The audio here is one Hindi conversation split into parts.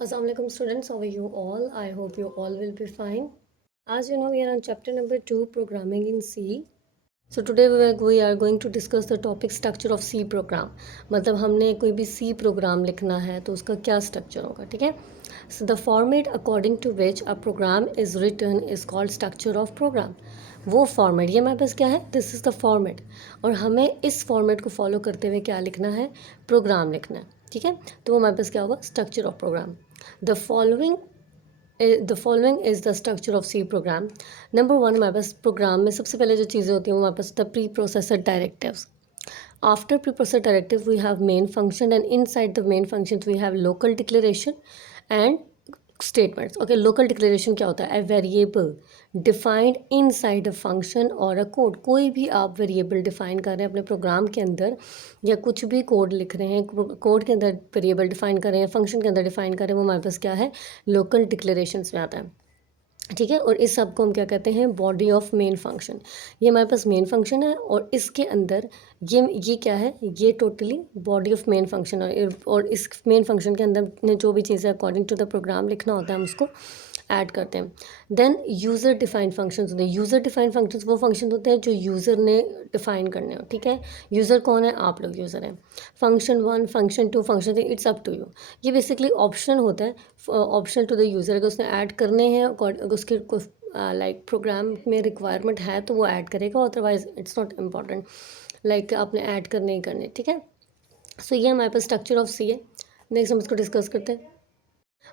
Assalamualaikum students, how are you all? I hope you all will be fine. As you know, we are on chapter number 2, programming in C. So today we are going to discuss the topic structure of C program. मतलब हमने कोई भी C program लिखना है तो उसका क्या structure होगा, ठीक है? So the format according to which a program is written is called structure of program. वो format, ये हमारे पास क्या है? This is the format. और हमें इस format को follow करते हुए क्या लिखना है? Program लिखना है, ठीक है? तो वो हमारे पास क्या होगा? Structure of program. The following is the structure of C program. Number one, हमारे पास प्रोग्राम में सबसे पहले जो चीज़ें होती हैं वो हमारे पास the pre processor directives. After preprocessor directive, we have main function, and inside the main functions we have local declaration and statements. Okay, local declaration क्या होता है? A variable defined inside a function or a code. कोई भी आप variable define कर रहे हैं अपने प्रोग्राम के अंदर या कुछ भी कोड लिख रहे हैं, कोड के अंदर variable define कर रहे हैं, फंक्शन के अंदर define कर रहे हैं, वो हमारे पास क्या है? local declarations में आता है, ठीक है. और इस सब को हम क्या कहते हैं? Body of main function. ये हमारे पास मेन फंक्शन है और इसके अंदर ये क्या है? ये totally body of main function है. और इस मेन फंक्शन के अंदर ने जो भी चीज़ें अकॉर्डिंग टू द प्रोग्राम लिखना होता है हम उसको ऐड करते हैं. देन यूज़र डिफाइंड फंक्शंस होते हैं. यूज़र डिफाइंड फंक्शंस वो फंक्शन होते हैं जो यूज़र ने डिफाइन करने हो, ठीक है. यूज़र कौन है? आप लोग यूज़र हैं. Function 1, function 2, function 3, it's up to you. ये बेसिकली ऑप्शन होता है, ऑप्शनल टू द यूज़र. अगर उसने ऐड करने हैं उसके लाइक प्रोग्राम में रिक्वायरमेंट है तो वो ऐड करेगा, otherwise it's not important. Like आपने ऐड करने ही करने, ठीक है. सो ये हमारे पास स्ट्रक्चर ऑफ सी है. नेक्स्ट हम इसको डिस्कस करते हैं.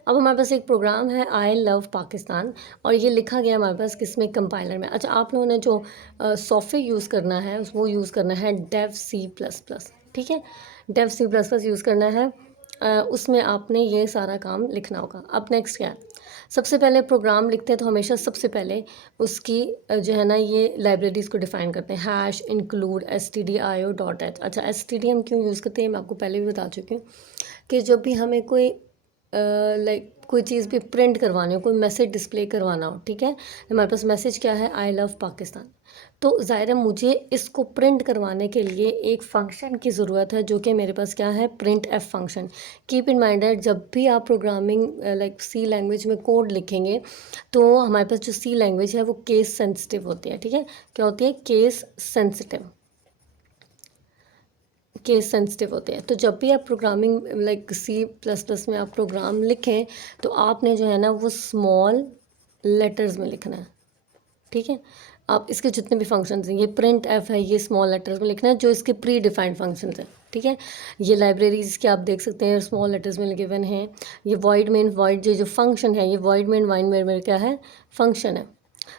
अब हमारे पास एक प्रोग्राम है आई लव पाकिस्तान और ये लिखा गया हमारे पास किसमें? कंपाइलर में. अच्छा, आप लोगों ने जो सॉफ्टवेयर यूज़ करना है वो यूज़ करना है डेव C++, ठीक है. डेव C++ यूज़ करना है. उसमें आपने ये सारा काम लिखना होगा. अब नेक्स्ट क्या है? सबसे पहले प्रोग्राम लिखते हैं तो हमेशा सबसे पहले उसकी जो है ना ये लाइब्रेरीज़ को डिफ़ाइन करते हैं. Hash include stdio.h. अच्छा, std हम क्यों यूज़ करते हैं मैं आपको पहले भी बता चुकी हूँ कि जब भी हमें कोई लाइक कोई चीज़ भी प्रिंट करवानी हो, कोई मैसेज डिस्प्ले करवाना हो, ठीक है. हमारे पास मैसेज क्या है? आई लव पाकिस्तान. तो ज़ाहिर है मुझे इसको प्रिंट करवाने के लिए एक फ़ंक्शन की ज़रूरत है जो कि मेरे पास क्या है? Printf function. Keep in mind that जब भी आप प्रोग्रामिंग लाइक सी लैंग्वेज में कोड लिखेंगे तो हमारे पास जो सी लैंग्वेज है वो केस सेंसिटिव होती है, ठीक है. क्या होती है? Case sensitive. केस सेंसिटिव होते हैं. तो जब भी आप प्रोग्रामिंग लाइक C++ में आप प्रोग्राम लिखें तो आपने जो है ना वो स्मॉल लेटर्स में लिखना है, ठीक है. आप इसके जितने भी फंक्शंस हैं, ये प्रिंट एफ है, ये स्मॉल लेटर्स में लिखना है जो इसके प्री डिफाइंड फंक्शंस हैं, ठीक है. ये लाइब्रेरीज के आप देख सकते हैं स्मॉल लेटर्स में गिवन हैं. ये वॉइड मेन वॉइड जो फंक्शन है ये वॉइड मेन वाइड मेन क्या है? फंक्शन है.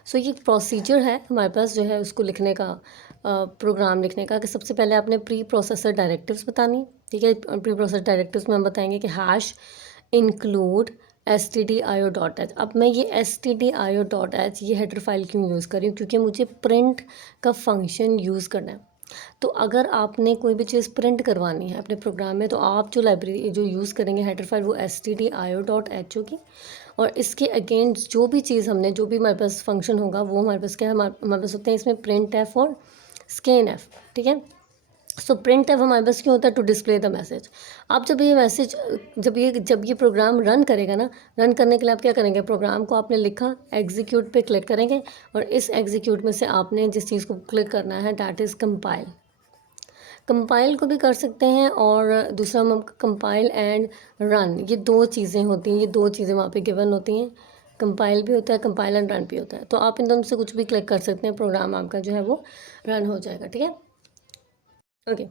सो ये प्रोसीजर है हमारे पास जो है उसको लिखने का, प्रोग्राम लिखने का, कि सबसे पहले आपने प्री प्रोसेसर डायरेक्टिव्स बतानी, ठीक है. प्री प्रोसेसर डायरेक्टिव्स में हम बताएंगे कि हैश इंक्लूड stdio.h. अब मैं ये stdio.h ये हेडर फाइल क्यों यूज़ कर रही हूँ? क्योंकि मुझे प्रिंट का फंक्शन यूज़ करना है. तो अगर आपने कोई भी चीज़ प्रिंट करवानी है अपने प्रोग्राम में तो आप जो लाइब्रेरी जो यूज़ करेंगे हेडर फाइल वो stdio.h होगी. और इसके अगेंस्ट जो भी चीज़ हमने जो भी हमारे पास फंक्शन होगा वो हमारे पास क्या है? हमारे पास होते हैं इसमें प्रिंट एफ और स्कैन एफ, ठीक है. सो प्रिंट एफ हमारे पास क्यों होता है? To display the message. आप जब ये मैसेज जब ये प्रोग्राम रन करेगा ना, रन करने के लिए आप क्या करेंगे? प्रोग्राम को आपने लिखा, एग्जीक्यूट पे क्लिक करेंगे और इस एग्जीक्यूट में से आपने जिस चीज़ को क्लिक करना है दैट इज़ कंपाइल. कंपाइल को भी कर सकते हैं और दूसरा हम कंपाइल एंड रन, ये दो चीज़ें होती हैं, ये दो चीज़ें वहाँ पे गिवन होती हैं. कंपाइल भी होता है, कंपाइल एंड रन भी होता है. तो आप इन दोनों से कुछ भी क्लिक कर सकते हैं, प्रोग्राम आपका जो है वो रन हो जाएगा, ठीक है. ओके.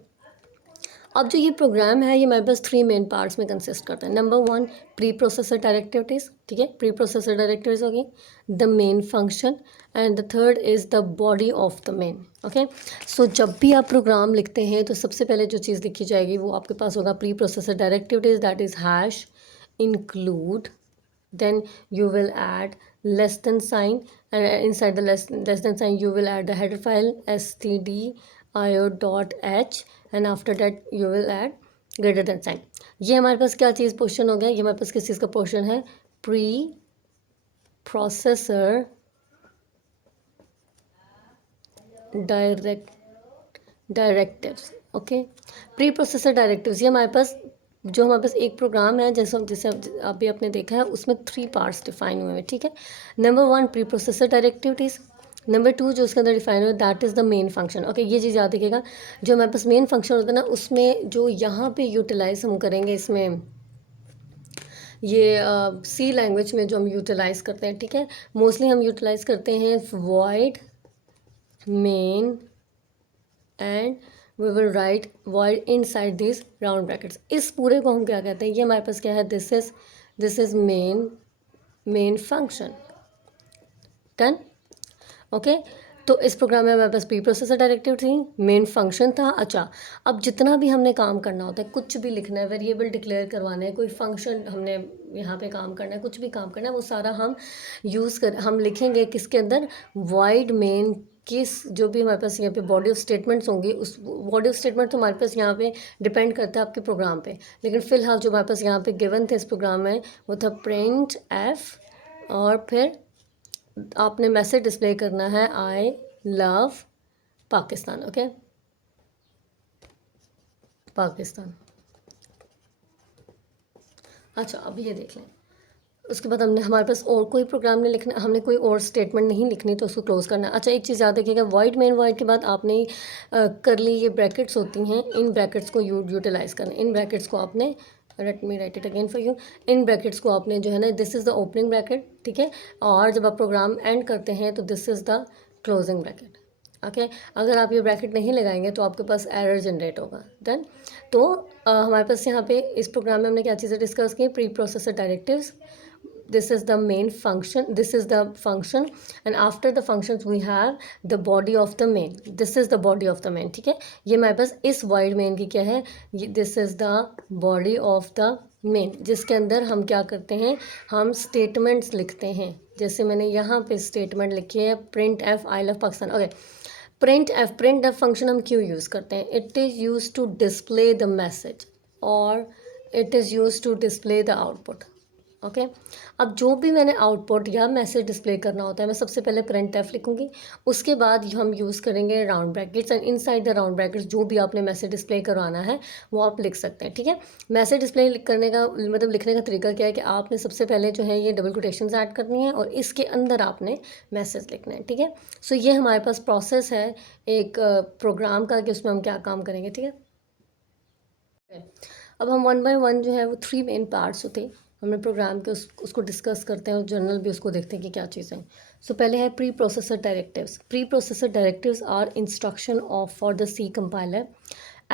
अब जो ये प्रोग्राम है ये हमारे पास 3 मेन पार्ट्स में कंसिस्ट करता है. नंबर 1, प्री प्रोसेसर डायरेक्टिविटीज़, ठीक है. प्री प्रोसेसर डायरेक्टिविटीज़ होगी, the main function, and the third is the body of the main. Okay. So जब भी आप प्रोग्राम लिखते हैं तो सबसे पहले जो चीज़ लिखी जाएगी वो आपके पास होगा preprocessor directivities, that is hash include. Then you will add less than sign, and inside the less than sign you will add the header file stdio.h, and after that you will add greater than sign. ये हमारे पास क्या चीज़ पोर्शन हो गया? ये हमारे पास किस चीज़ का पोर्शन है? Pre processor directives. Okay. Pre processor directives ये हमारे पास जो हमारे पास एक प्रोग्राम है, जैसे अभी आपने देखा है, उसमें 3 पार्ट्स डिफाइन हुए हैं, ठीक है। नंबर 1 प्री प्रोसेसर डायरेक्टिविटीज़, नंबर 2 जो उसके अंदर डिफाइन हुआ that is the main function. Okay, ये चीज़ याद रखिएगा, जो हमारे पास मेन फंक्शन होता है ना, उसमें जो यहाँ पे यूटिलाइज हम करेंगे, इसमें ये सी लैंग्वेज में जो हम यूटिलाइज़ करते हैं, ठीक है, मोस्टली हम यूटिलाइज़ करते हैं void main and we will write void inside this round brackets. इस पूरे को हम क्या कहते हैं, ये हमारे पास क्या है, this is main function. Done. Okay, तो इस प्रोग्राम में हमारे पास प्री प्रोसेसर डायरेक्टिव थी, मेन फंक्शन था। अच्छा, अब जितना भी हमने काम करना होता है, कुछ भी लिखना है, वेरिएबल डिक्लेयर करवाना है, कोई फंक्शन हमने यहाँ पे काम करना है, कुछ भी काम करना है, वो सारा हम लिखेंगे किसके अंदर, वाइड मेन किस, जो भी हमारे पास यहाँ पे बॉडी ऑफ स्टेटमेंट्स होंगी, उस बॉडी ऑफ स्टेटमेंट तो हमारे पास यहाँ पे डिपेंड करता है आपके प्रोग्राम पे, लेकिन फिलहाल जो हमारे पास यहाँ पे गिवन थे इस प्रोग्राम में, वो था प्रिंट एफ, और फिर आपने मैसेज डिस्प्ले करना है आई लव पाकिस्तान। ओके, पाकिस्तान। अच्छा, अब ये देख लें, उसके बाद हमारे पास और कोई प्रोग्राम नहीं लिखना, हमने कोई और स्टेटमेंट नहीं लिखनी, तो उसको क्लोज करना है। अच्छा, एक चीज़ याद रखिएगा, वाइड मेन वाइड के बाद आपने करली ये ब्रैकेट्स होती हैं, इन ब्रैकेट्स को यूटिलाइज़ करना, इन ब्रैकेट्स को आपने, let me right it again for you, in brackets को आपने जो है ना, this is the opening bracket, ठीक है, और जब आप प्रोग्राम एंड करते हैं तो this is the closing bracket. Okay, अगर आप ये ब्रैकेट नहीं लगाएंगे तो आपके पास एरर जनरेट होगा। डन। तो हमारे पास यहाँ पे इस प्रोग्राम में हमने क्या चीज़ें डिस्कस की, pre processor directives, this is the main function, this is the function, and after the functions we have the body of the main, this is the body of the main, ठीक है, ये हमारे पास इस वाइड मेन की क्या है, this is the body of the main, जिसके अंदर हम क्या करते हैं, हम स्टेटमेंट्स लिखते हैं, जैसे मैंने यहाँ पे स्टेटमेंट लिखी है, printf I love Pakistan. Okay, printf function हम क्यों यूज़ करते हैं, it is use to display the message, और it is use to display the output. Okay, अब जो भी मैंने आउटपुट या मैसेज डिस्प्ले करना होता है, मैं सबसे पहले प्रिंट एफ लिखूंगी, उसके बाद हम यूज़ करेंगे round brackets, and inside the round brackets जो भी आपने मैसेज डिस्प्ले करवाना है वो आप लिख सकते हैं, ठीक है। मैसेज डिस्प्ले करने का मतलब लिखने का तरीका क्या है कि आपने सबसे पहले जो है ये डबल कोटेशंस ऐड करनी है, और इसके अंदर आपने मैसेज लिखना है, ठीक है। सो ये हमारे पास प्रोसेस है एक प्रोग्राम का, कि उसमें हम क्या काम करेंगे, ठीक है। अब हम 1 बाय 1 जो है वो 3 मेन पार्ट्स होते हैं हमने प्रोग्राम के, उसको डिस्कस करते हैं, और जनरल भी उसको देखते हैं कि क्या चीज़ें। सो पहले है pre processor directives. Pre processor directives are instruction of for the C compiler.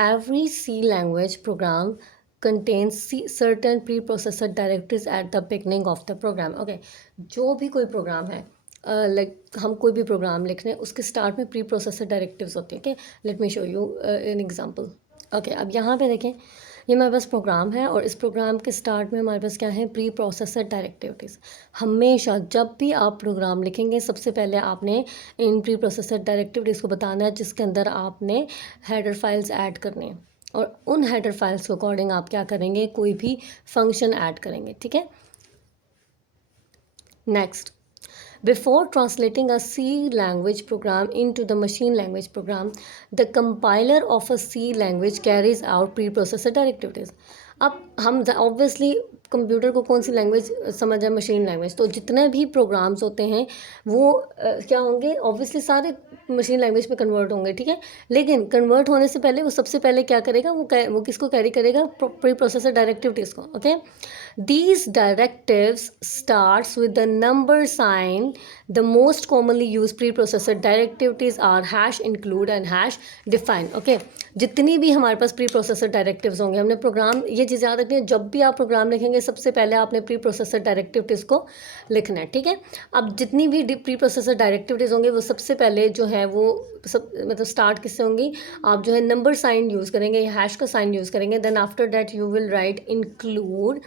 Every C language program contains certain pre-processor directives at the beginning of the program. Okay, जो भी कोई प्रोग्राम है, हम कोई भी प्रोग्राम लिख रहे हैं, उसके स्टार्ट में प्री प्रोसेसर डायरेक्टिव्स होते हैं। Okay, late me show you an example. Okay, अब यहाँ पे देखें, ये हमारे पास प्रोग्राम है, और इस प्रोग्राम के स्टार्ट में हमारे पास क्या है, प्री प्रोसेसर डायरेक्टिविटीज़। हमेशा जब भी आप प्रोग्राम लिखेंगे, सबसे पहले आपने इन प्री प्रोसेसर डायरेक्टिविटीज़ को बताना है, जिसके अंदर आपने हेडर फाइल्स ऐड करने हैं, और उन हेडर फाइल्स के अकॉर्डिंग आप क्या करेंगे, कोई भी फंक्शन ऐड करेंगे, ठीक है। Next, before translating a C language program into the machine language program, the compiler of a C language carries out preprocessor directives. अब हम ऑब्वियसली कंप्यूटर को कौन सी लैंग्वेज समझ है, मशीन लैंग्वेज, तो जितने भी प्रोग्राम्स होते हैं वो क्या होंगे, ऑब्वियसली सारे मशीन लैंग्वेज में कन्वर्ट होंगे, ठीक है। लेकिन कन्वर्ट होने से पहले वो सबसे पहले क्या करेगा, वो किसको कैरी करेगा, प्री प्रोसेसर डायरेक्टिविटीज़ को। Okay, these directives starts with the number sign. The most commonly used preprocessor directives are hash include and hash define. Okay, जितनी भी हमारे पास प्री प्रोसेसर डायरेक्टिव्स होंगे, हमने प्रोग्राम, ये चीज़ याद रखनी है, जब भी आप प्रोग्राम लिखेंगे सबसे पहले आपने प्री प्रोसेसर डायरेक्टिव्स को लिखना है, ठीक है। अब जितनी भी प्री प्रोसेसर डायरेक्टिव्स होंगे, वो सबसे पहले जो है वो सब मतलब स्टार्ट किससे होंगी, आप जो है नंबर साइन यूज़ करेंगे या हैश का साइन यूज़ करेंगे, then after that you will write include,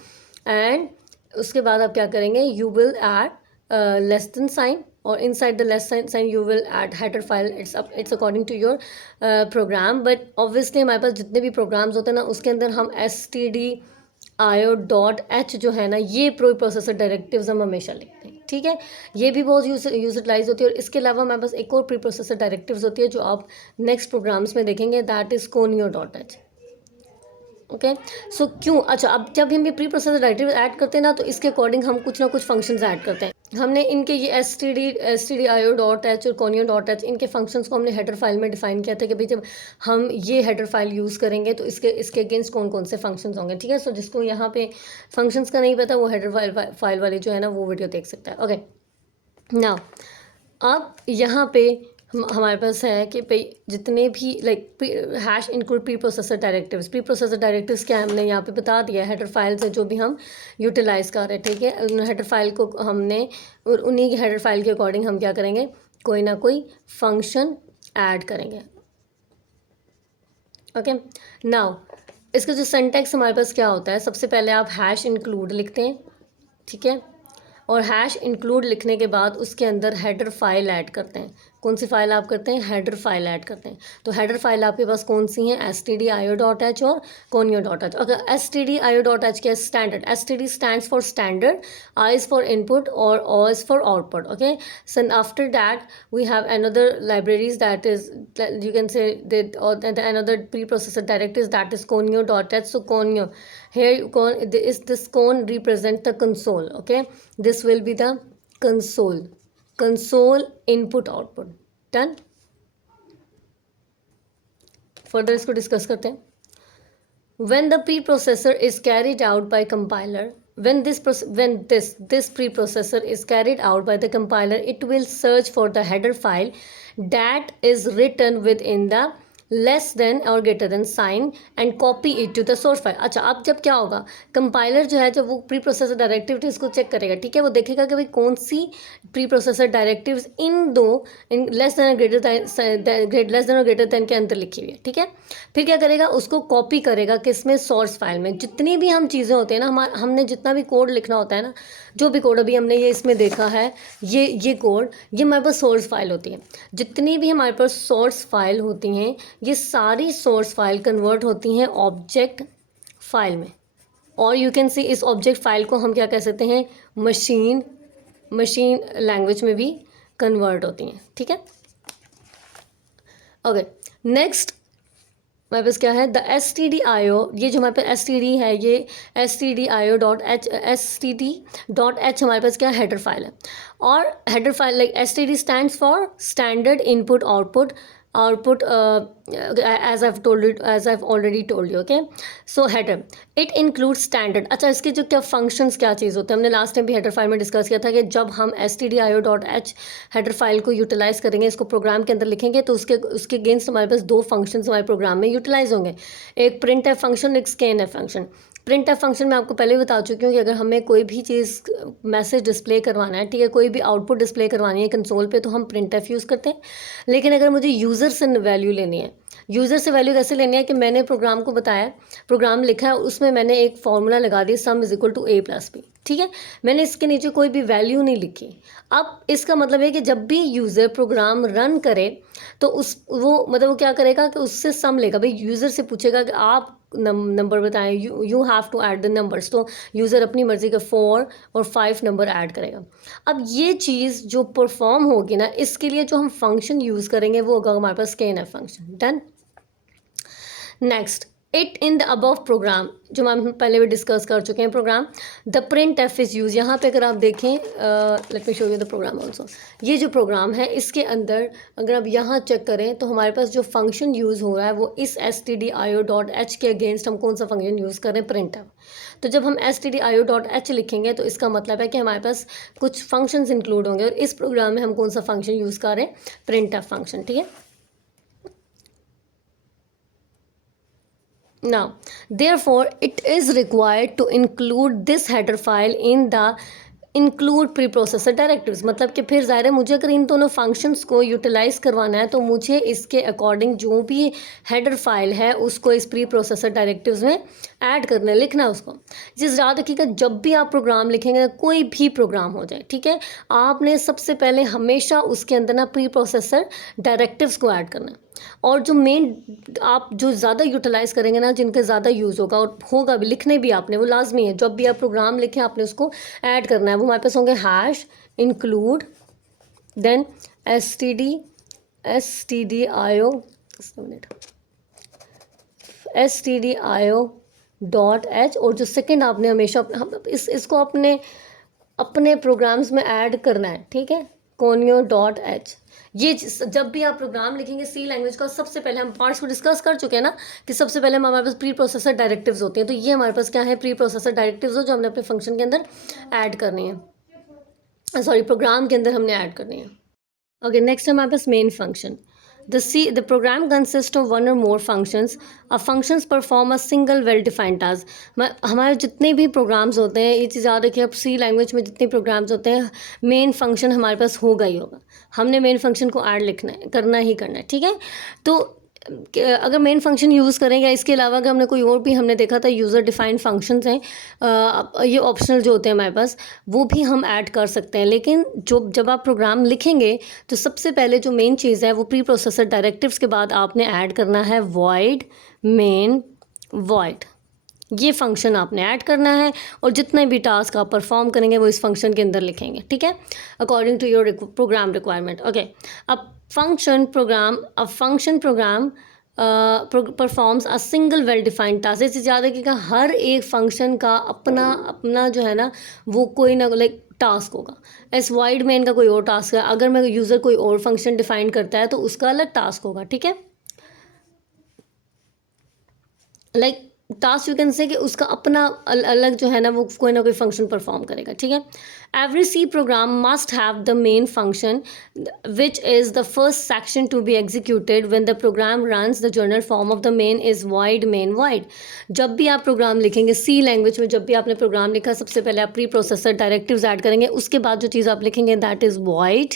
and उसके बाद आप क्या करेंगे, you will add less than sign, और inside the less sign you will add header file. It's according to your program, but obviously हमारे पास जितने भी प्रोग्राम्स होते हैं ना, उसके अंदर हम stdio.h जो है ना, ये प्री प्रोसेसर डायरेक्टिव्स हम हमेशा लिखते हैं, ठीक है। ये भी बहुत यूटिलाइज होती है, और इसके अलावा हमारे पास एक और प्री प्रोसेसर डायरेक्टिव्स होती है जो आप नेक्स्ट प्रोग्राम्स में देखेंगे, दैट इज़ conio.h। ओके। सो क्यों, अच्छा अब जब हम ये प्री प्रोसेसर डायरेक्टिव ऐड करते हैं ना, तो इसके अकॉर्डिंग हम कुछ ना कुछ फंक्शंस ऐड करते हैं। हमने इनके ये S T D I O dot H और कोनियो डॉट एच, इनके फंक्शंस को हमने हेडर फाइल में डिफाइन किया था कि भाई जब हम ये हेडर फाइल यूज़ करेंगे तो इसके अगेंस्ट कौन कौन से फंक्शंस होंगे, ठीक है। सो जिसको यहाँ पे फंक्शंस का नहीं पता वो हेडर फाइल वाली जो है ना वो वीडियो देख सकता है। ओके, नाउ अब यहाँ पे हमारे पास है कि भाई जितने भी like hash include pre processor directives क्या है, हमने यहाँ पे बता दिया है। हेडर फाइल से जो भी हम यूटिलाइज कर रहे हैं, ठीक है, उन हेडर फाइल को हमने और उन्हीं की हेडर फाइल के अकॉर्डिंग हम क्या करेंगे, कोई ना कोई फंक्शन ऐड करेंगे। ओके, नाउ इसका जो सिंटैक्स हमारे पास क्या होता है, सबसे पहले आप हैश इंक्लूड लिखते हैं, ठीक है, और हैश इंक्लूड लिखने के बाद उसके अंदर हेडर फाइल ऐड करते हैं। कौन सी फाइल आप करते हैं, हेडर फाइल ऐड करते हैं। तो हेडर फाइल आपके पास कौन सी हैं, stdio.h और conio.h। अगर stdio.h क्या, standard, std stands for standard, I is for input और o is for output। okay, so after that we have another libraries that is, you can say that, or another preprocessor directives that is conio.h। so conio here, this con represent the console। okay, this will be the console input output। Done, further इसको डिस्कस करते हैं। when the preprocessor is carried out by compiler, when this preprocessor is carried out by the compiler, it will search for the header file that is written within the less than और greater than sign and copy it to the source file. अच्छा, अब जब क्या होगा, कंपाइलर जो है जब वो प्री प्रोसेसर डायरेक्टिव इसको चेक करेगा, ठीक है, वो देखेगा कि भाई कौन सी pre processor directives in less than और ग्रेटर देन के अंदर लिखी हुई है, ठीक है। फिर क्या करेगा, उसको कॉपी करेगा किसमें, सोर्स फाइल में। जितनी भी हम चीज़ें होती हैं ना, हमने जितना भी कोड लिखना होता है ना, जो भी कोड अभी हमने ये इसमें देखा है, ये कोड, ये हमारे पास सोर्स फाइल होती है। जितनी भी हमारे पास सोर्स फाइल होती हैं, ये सारी सोर्स फाइल कन्वर्ट होती हैं ऑब्जेक्ट फाइल में। और यू कैन सी इस ऑब्जेक्ट फाइल को हम क्या कह सकते हैं, मशीन लैंग्वेज में भी कन्वर्ट होती हैं, ठीक है। ओके, नेक्स्ट हमारे पास क्या है, द stdio, ये जो हमारे पास std है, ये stdio.h हमारे पास क्या हेडर फाइल है। और header file like std stands for standard input output as I've already told you। okay, so header it includes standard। अच्छा, इसके जो क्या फंक्शंस क्या चीज़ होते हैं, हमने लास्ट टाइम भी हेडर फाइल में डिस्कस किया था कि जब हम stdio.h हेडर फाइल को यूटिलाइज करेंगे, इसको प्रोग्राम के अंदर लिखेंगे, तो उसके अगेंस्ट हमारे पास दो फंक्शंस हमारे प्रोग्राम में यूटिलाइज होंगे, एक प्रिंट एफ फंक्शन, एक scan F function. Print F function मैं आपको पहले भी बता चुकी हूँ कि अगर हमें कोई भी चीज़ मैसेज डिस्प्ले करवाना है, ठीक है, कोई भी आउटपुट डिस्प्ले करवानी है कंसोल पे, तो हम प्रिंट एफ यूज़ करते हैं। लेकिन अगर मुझे यूज़र से वैल्यू लेनी है, यूज़र से वैल्यू कैसे लेनी है कि मैंने प्रोग्राम को बताया, प्रोग्राम लिखा है, उसमें मैंने एक फॉर्मूला लगा दिया, sum is equal to a plus B, ठीक है, मैंने इसके नीचे कोई भी वैल्यू नहीं लिखी। अब इसका मतलब है कि जब भी यूज़र प्रोग्राम रन करे तो वो क्या करेगा कि उससे सम लेगा, भाई यूज़र से पूछेगा कि आप नंबर बताएं, you have to add the numbers. तो यूज़र अपनी मर्ज़ी के 4 और 5 नंबर ऐड करेगा। अब ये चीज़ जो परफॉर्म होगी ना, इसके लिए जो हम फंक्शन यूज़ करेंगे वो होगा हमारे पास scanf function. Done, next, it in the above program, जो हम पहले भी डिस्कस कर चुके हैं program, the print F is use. यहाँ पे अगर आप देखें, let me show you the program also, ये जो प्रोग्राम है इसके अंदर अगर आप यहाँ चेक करें तो हमारे पास जो फंक्शन यूज़ हो रहा है वो इस stdio.h के अगेंस्ट हम कौन सा फंक्शन यूज़ कर रहे हैं, प्रिंट एफ। तो जब हम stdio.h लिखेंगे तो इसका मतलब है कि हमारे पास कुछ फंक्शंस इंक्लूड होंगे, और इस प्रोग्राम में हम कौन सा फंक्शन यूज़ कर रहे हैं, प्रिंट एफ फंक्शन, ठीक है। Now, therefore, it is required to include this header file in the include pre processor directives. मतलब कि फिर ज़ाहिर है मुझे अगर इन दोनों फंक्शंस को यूटिलाइज़ करवाना है तो मुझे इसके अकॉर्डिंग जो भी हेडर फाइल है उसको इस प्री प्रोसेसर डायरेक्टिव्स में ऐड करना है, लिखना है उसको। जिस याद रखिएगा, जब भी आप प्रोग्राम लिखेंगे, कोई भी प्रोग्राम हो जाए, ठीक है, आपने सबसे पहले हमेशा उसके अंदर ना प्री प्रोसेसर डायरेक्टिव्स को ऐड करना है। और जो मेन आप जो ज़्यादा यूटिलाइज़ करेंगे ना, जिनका ज़्यादा यूज़ होगा और होगा भी, लिखने भी आपने, वो लाजमी है, जब भी आप प्रोग्राम लिखें आपने उसको ऐड करना है। वो हमारे पास होंगे hash include, then stdio stdio dot H, और जो सेकंड आपने हमेशा इसको अपने प्रोग्राम्स में ऐड करना है, ठीक है, कोनियो डॉट एच। ये जब भी आप प्रोग्राम लिखेंगे सी लैंग्वेज का, सबसे पहले हम पार्ट्स को डिस्कस कर चुके हैं ना कि सबसे पहले हमारे पास प्री प्रोसेसर डायरेक्टिव्स होती हैं, तो ये हमारे पास क्या है, प्री प्रोसेसर डायरेक्टिव्स हो जो हमने अपने फंक्शन के अंदर ऐड करनी है, सॉरी प्रोग्राम के अंदर हमने ऐड करनी है। ओके, नेक्स्ट हमारे पास main function. The program consists of one or more functions. Functions perform a single well-defined task. हमारे जितने भी प्रोग्राम्स होते हैं, ये चीज़ याद रखिए, अब सी लैंग्वेज में जितने प्रोग्राम्स होते हैं, मेन फंक्शन हमारे पास होगा ही होगा। हमने मेन फंक्शन को ऐड लिखना है, करना ही करना है, ठीक है। तो अगर मेन फंक्शन यूज़ करें या इसके अलावा अगर हमने कोई और भी, हमने देखा था यूज़र डिफाइंड फंक्शंस हैं, ये ऑप्शनल जो होते हैं हमारे पास, वो भी हम ऐड कर सकते हैं। लेकिन जब आप प्रोग्राम लिखेंगे तो सबसे पहले जो मेन चीज़ है वो प्री प्रोसेसर डायरेक्टिव्स के बाद आपने ऐड करना है वॉइड मेन वॉइड। ये फंक्शन आपने ऐड करना है और जितने भी टास्क आप परफॉर्म करेंगे वो इस फंक्शन के अंदर लिखेंगे, ठीक है, according to your program requirement. Okay, अब function program performs a single well defined task. इस चीज़ याद रखिएगा, हर एक फंक्शन का अपना अपना जो है ना वो कोई ना लाइक टास्क होगा। एस वाइड मेन का कोई और टास्क है, अगर मैं यूज़र कोई और फंक्शन डिफाइन करता है तो उसका अलग टास्क होगा, ठीक है, like task you can say कि उसका अपना अलग जो है ना वो कोई ना कोई फंक्शन परफॉर्म करेगा, ठीक है। Every C program must have the main function which is the first section to be executed when the program runs. The general form of the main is void main void. जब भी आप प्रोग्राम लिखेंगे सी लैंग्वेज में, जब भी आपने प्रोग्राम लिखा, सबसे पहले आप प्री प्रोसेसर डायरेक्टिव्स ऐड करेंगे, उसके बाद जो चीज़ आप लिखेंगे that is void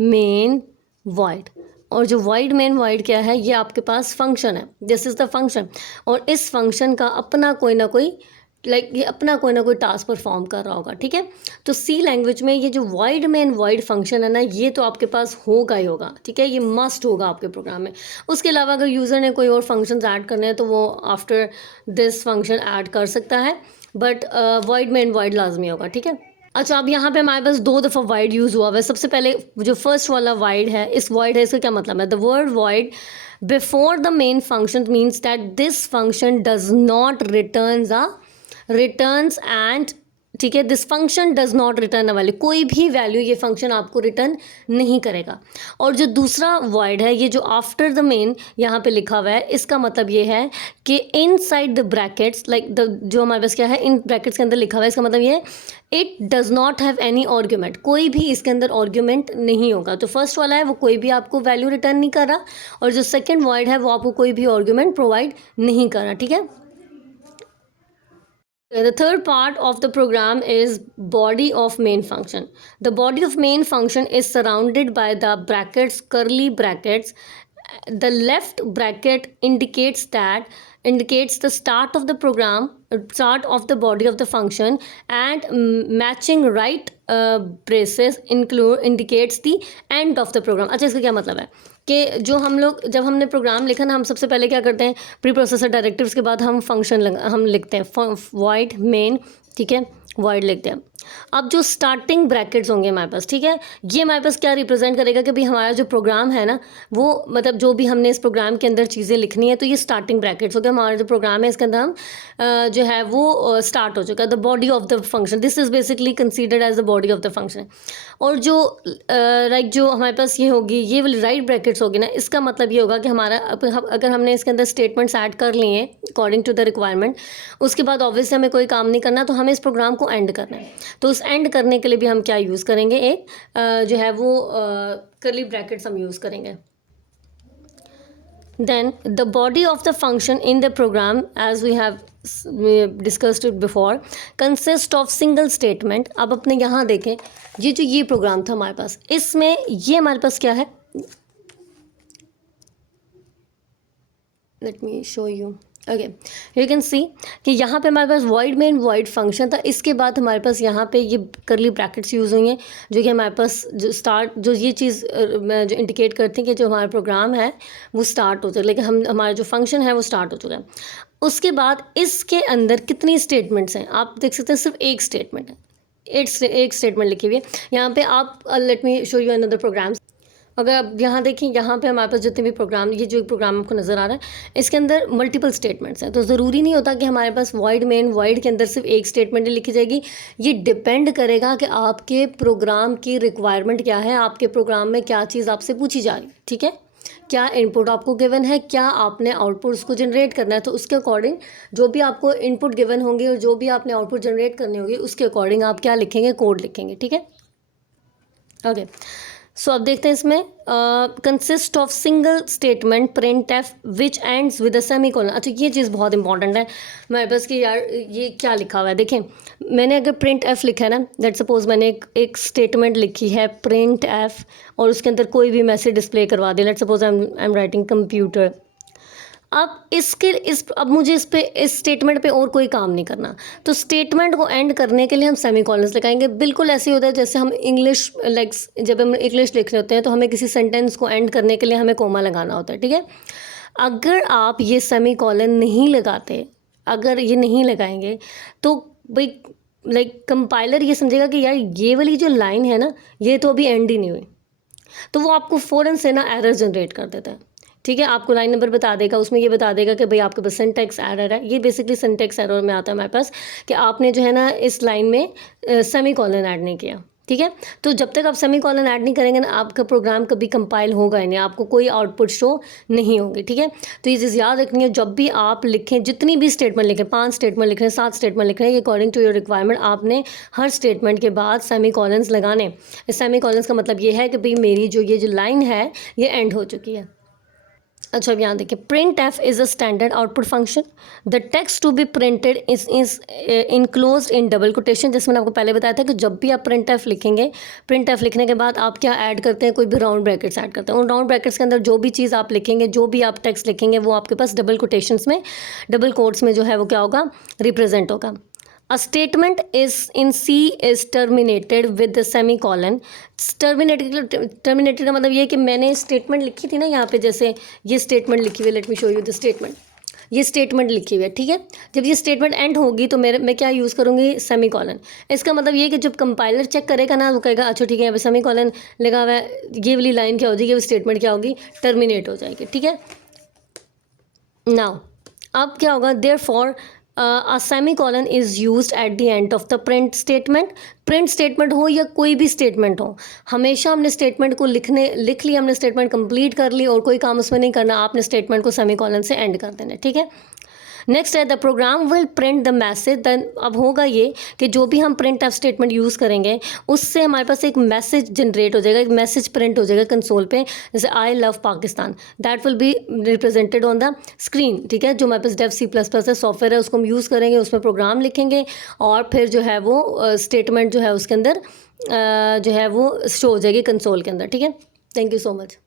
main wide. और जो वाइड मेन वाइड क्या है, ये आपके पास फंक्शन है, दिस इज़ द फंक्शन, और इस फंक्शन का अपना कोई ना कोई ये अपना कोई ना कोई टास्क परफॉर्म कर रहा होगा, ठीक है। तो सी लैंग्वेज में ये जो वाइड मेन वाइड फंक्शन है ना, ये तो आपके पास होगा ही होगा, ठीक है, ये मस्ट होगा आपके प्रोग्राम में। उसके अलावा अगर यूज़र ने कोई और फंक्शंस ऐड करने हैं तो वो आफ्टर दिस फंक्शन ऐड कर सकता है, बट वाइड मेन वाइड लाजमी होगा, ठीक है। अच्छा, अब यहाँ पे हमारे पास दो दफ़ा वाइड यूज़ हुआ है। सबसे पहले जो फर्स्ट वाला वाइड है, इस वाइड है, इसका क्या मतलब है, the word wide before the main function means that this function does not returns and, ठीक है, this function does not return a value, कोई भी वैल्यू ये फंक्शन आपको रिटर्न नहीं करेगा। और जो दूसरा वॉइड है, ये जो आफ्टर द मेन यहाँ पे लिखा हुआ है, इसका मतलब ये है कि inside the brackets, like the जो हमारे पास क्या है इन ब्रैकेट्स के अंदर लिखा हुआ है, इसका मतलब ये है it does not have any argument, कोई भी इसके अंदर आर्ग्यूमेंट नहीं होगा। तो फर्स्ट वाला है वो कोई भी आपको वैल्यू रिटर्न नहीं कर रहा, और जो सेकेंड वॉइड है वो आपको कोई भी आर्ग्यूमेंट प्रोवाइड नहीं कर रहा, ठीक है। The third part of the program is body of main function. The body of main function is surrounded by the brackets, curly brackets. The left bracket indicates the start of the program, start of the body of the function, and matching right braces indicates the end of the program. अच्छा, इसका क्या मतलब है कि जो हम लोग जब हमने प्रोग्राम लिखा ना, हम सबसे पहले क्या करते हैं, प्री प्रोसेसर डायरेक्टिव्स के बाद हम फंक्शन हम लिखते हैं वाइड मेन, ठीक है, वाइड लिखते हैं। अब जो स्टार्टिंग ब्रैकेट्स होंगे हमारे पास, ठीक है, ये हमारे पास क्या रिप्रेजेंट करेगा कि भाई हमारा जो प्रोग्राम है ना, वो मतलब जो भी हमने इस प्रोग्राम के अंदर चीज़ें लिखनी है, तो ये स्टार्टिंग ब्रैकेट्स हो गया। हमारा जो प्रोग्राम है इसके अंदर हम जो है वो स्टार्ट हो चुका है, the body of the function, this is basically considered as the body of the function. और जो राइट जो हमारे पास ये होगी, ये वाली राइट ब्रैकेट्स होगी ना, इसका मतलब ये होगा कि हमारा अगर हमने इसके अंदर स्टेटमेंट्स ऐड कर लिए अकॉर्डिंग टू द रिक्वायरमेंट, उसके बाद ऑब्वियसली हमें कोई काम नहीं करना, तो हमें इस प्रोग्राम को एंड करना है। तो उस एंड करने के लिए भी हम क्या यूज़ करेंगे, एक जो है वो कर्ली ब्रैकेट्स हम यूज़ करेंगे। Then the body of the function in the program, as we have discussed it before, consists of single statement. अब अपने यहाँ देखें, ये प्रोग्राम था हमारे पास, इसमें ये हमारे पास क्या है, late me show you. Okay, you can see कि यहाँ पे हमारे पास वाइड मेन वाइड फंक्शन था, इसके बाद हमारे पास यहाँ पे ये करली ब्रैकेट्स यूज़ हुई हैं, जो कि हमारे पास जो स्टार्ट जो ये चीज़ जो इंडिकेट करती है कि जो हमारा प्रोग्राम है वो स्टार्ट हो चुका है, लेकिन हमारा जो फंक्शन है वो स्टार्ट हो चुका है। उसके बाद इसके अंदर कितनी स्टेटमेंट्स हैं, आप देख सकते हैं सिर्फ एक स्टेटमेंट है, एक स्टेटमेंट लिखी हुई है यहाँ पे। आप let me show you another program. अगर आप यहाँ देखें, यहाँ पे हमारे पास जितने भी प्रोग्राम, ये जो प्रोग्राम आपको नज़र आ रहा है, इसके अंदर मल्टीपल स्टेटमेंट्स हैं। तो ज़रूरी नहीं होता कि हमारे पास वॉइड मेन वॉइड के अंदर सिर्फ एक स्टेटमेंट ही लिखी जाएगी। ये डिपेंड करेगा कि आपके प्रोग्राम की रिक्वायरमेंट क्या है, आपके प्रोग्राम में क्या चीज़ आपसे पूछी जा रही है, ठीक है, क्या इनपुट आपको गिवन है, क्या आपने आउटपुट उसको जनरेट करना है। तो उसके अकॉर्डिंग जो भी आपको इनपुट गिवन होंगे और जो भी आपने आउटपुट जनरेट करने होंगे, उसके अकॉर्डिंग आप क्या लिखेंगे, कोड लिखेंगे, ठीक है। ओके, सो अब देखते हैं इसमें consist of single statement print F which ends with a semicolon. अच्छा, ये चीज़ बहुत इंपॉर्टेंट है मेरे पास कि यार ये क्या लिखा हुआ है। देखें, मैंने अगर प्रिंट एफ लिखा है ना, दैट सपोज मैंने एक स्टेटमेंट लिखी है प्रिंट एफ और उसके अंदर कोई भी मैसेज डिस्प्ले करवा दिया। Let suppose I am writing computer. अब मुझे इस स्टेटमेंट पे और कोई काम नहीं करना। तो स्टेटमेंट को एंड करने के लिए हम सेमीकोलंस लगाएंगे। बिल्कुल ऐसे ही होता है जैसे हम इंग्लिश जब हम इंग्लिश लिख रहे होते हैं तो हमें किसी सेंटेंस को एंड करने के लिए हमें कोमा लगाना होता है, ठीक है। अगर आप ये सेमीकोलन नहीं लगाते, अगर ये नहीं लगाएंगे तो भाई कंपाइलर ये समझेगा कि यार ये वाली जो लाइन है ना, ये तो अभी एंड ही नहीं हुई, तो वो आपको फ़ौरन से ना एरर जनरेट कर देता है, ठीक है। आपको लाइन नंबर बता देगा, उसमें ये बता देगा कि भाई आपके पास सिंटैक्स एरर है। ये बेसिकली सिंटैक्स एरर में आता है हमारे पास कि आपने जो है ना इस लाइन में सेमीकोलन ऐड नहीं किया, ठीक है। तो जब तक आप सेमीकोलन ऐड नहीं करेंगे ना, आपका प्रोग्राम कभी कंपाइल होगा ही नहीं, आपको कोई आउटपुट शो नहीं होगी, ठीक है। तो ये चीज़ याद रखनी है, जब भी आप लिखें, जितनी भी स्टेटमेंट लिखें, 5 स्टेटमेंट लिख रहे हैं, 7 स्टेटमेंट लिख रहे हैं, ये अकॉर्डिंग टू योर रिक्वायरमेंट, आपने हर स्टेटमेंट के बाद सेमीकोलंस लगाने। इस सेमीकोलंस का मतलब ये है कि भाई मेरी ये जो लाइन है ये एंड हो चुकी है। अच्छा, अब यहाँ देखिए, print F is a standard output function. The text to be printed is enclosed in double quotation. जैसे मैंने आपको पहले बताया था कि जब भी आप प्रिंट एफ लिखेंगे, प्रिंट एफ लिखने के बाद आप क्या ऐड करते हैं, कोई भी राउंड ब्रैकेट्स ऐड करते हैं। उन राउंड ब्रैकेट्स के अंदर जो भी चीज़ आप लिखेंगे, जो भी आप टेक्स्ट लिखेंगे, वो आपके पास डबल कोटेशंस में, डबल कोट्स में जो है वो क्या होगा, रिप्रेजेंट होगा। A statement is in C is terminated with the semicolon. Terminated का मतलब ये है कि मैंने स्टेटमेंट लिखी थी ना यहाँ पे, जैसे ये स्टेटमेंट लिखी हुई है, late me show you the statement. ये स्टेटमेंट लिखी हुई है, ठीक है। जब ये स्टेटमेंट एंड होगी तो मैं क्या यूज़ करूँगी, सेमीकोलन। इसका मतलब ये है कि जब कंपाइलर चेक करेगा ना, वो कहेगा अच्छा ठीक है, यहाँ पे सेमीकोलन लगा हुआ है, ये वाली लाइन क्या हो जाएगी, वो स्टेटमेंट क्या होगी, टर्मिनेट हो जाएगी, ठीक है। नाउ अब क्या होगा, therefore a semicolon is used at the end of the print statement. Print statement हो या कोई भी स्टेटमेंट हो, हमेशा हमने स्टेटमेंट को लिख लिया, हमने स्टेटमेंट कंप्लीट कर ली और कोई काम उसमें नहीं करना, आपने स्टेटमेंट को सेमीकोलन से एंड कर देना, ठीक है। नेक्स्ट है the program will print the message. Then अब होगा ये कि जो भी हम प्रिंट एफ स्टेटमेंट यूज़ करेंगे उससे हमारे पास एक मैसेज जनरेट हो जाएगा, एक मैसेज प्रिंट हो जाएगा कंसोल पे, जैसे आई love Pakistan, that will be represented on the screen, ठीक है। जो हमारे पास डेव C++ है, सॉफ्टवेयर है, उसको हम यूज़ करेंगे, उसमें प्रोग्राम लिखेंगे और फिर जो है वो स्टेटमेंट जो है उसके अंदर जो है वो शो हो जाएगी कंसोल के अंदर, ठीक है। Thank you so much.